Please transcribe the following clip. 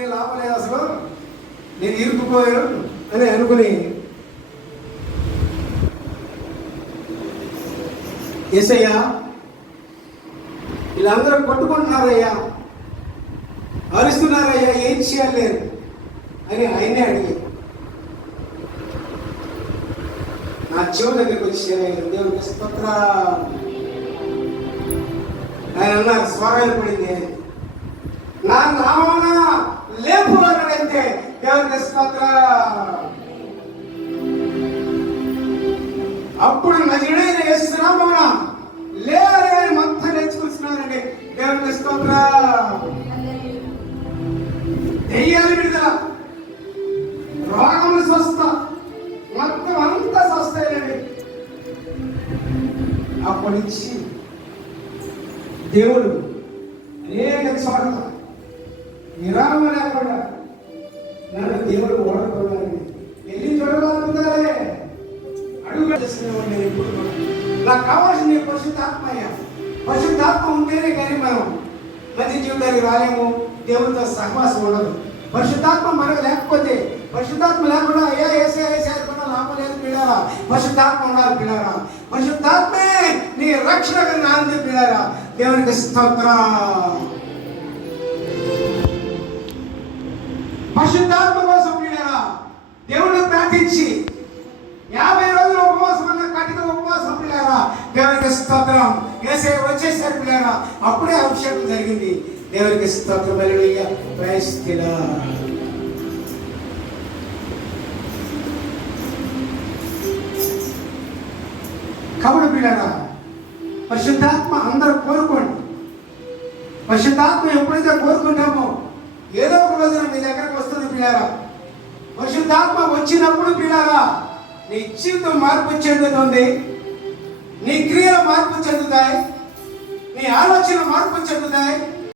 నేను లాభలేదు అసలు నేను ఇరుక్కుపోయాను అని అనుకుని ఎసయ్యా వీళ్ళందరూ కొట్టుకుంటున్నారయ్యా అరుస్తున్నారయ్యా ఏం చేయలేరు అని ఆయనే అడిగి నా చెవు దగ్గరికి వచ్చి దేవునికి స్తోత్ర ఆయన అన్నారు స్వరాలు పడింది. నా నామన లేపువారంటే ಸ್ತೋತ್ರ అప్పుడు నజుడైన యేసునామన లేరు మంత మొత్తం దేవుని స్తోత్ర. దెయ్యాలు విడుదల. రోగములు స్వస్థ. మొత్తం అంతా స్వస్థ అయినవి. అప్పటి నుంచి దేవుడు అనేక చోట్ల విరామం లేకుండా నన్ను దేవుడు ఓడకూడదని వెళ్ళి చూడాలనుకుంటారే అడుగు చేసినవాడు నేను ఇప్పుడు నాకు కావాల్సింది పరిశుద్ధాత్మయ్య పరిశుద్ధాత్మ ఉంటేనే కానీ మనం మంచి జీవితానికి రాలేము దేవుడితో సహవాసం ఉండదు పరిశుద్ధాత్మ మనకు లేకపోతే పరిశుద్ధాత్మ లేకుండా అయ్యా ఏసే ఏసే అనుకున్నా లాభం లేదు పిల్లారా పరిశుద్ధాత్మ ఉండాలి పిల్లారా పరిశుద్ధాత్మే నీ రక్షణకు నాంది పిల్లారా దేవునికి స్తోత్రం పరిశుద్ధాత్మ కోసం పిల్లారా దేవుడిని ప్రార్థించి. యాభై రోజుల ఉపవాసం అన్న కఠిన ఉపవాసం పిల్లారా దేవునికి స్తోత్రం. ఏసే వచ్చేసారు పిల్లారా అప్పుడే అభిషేకం జరిగింది. దేవునికి స్తోత్రం హల్లెలూయా. ప్రైస్తులా కబుడు పిల్లారా పరిశుద్ధాత్మ అందరూ కోరుకోండి. పరిశుద్ధాత్మ ఎప్పుడైతే కోరుకుంటామో ఏదో ఒక రోజున మీ దగ్గరకు వస్తుంది పిల్లారా పరిశుద్ధాత్మ వచ్చినప్పుడు పిల్లారా నీ జీవితం మార్పు చెందుతుంది నీ క్రియలు మార్పు చెందుతాయి నీ ఆలోచన మార్పు చెందుతాయి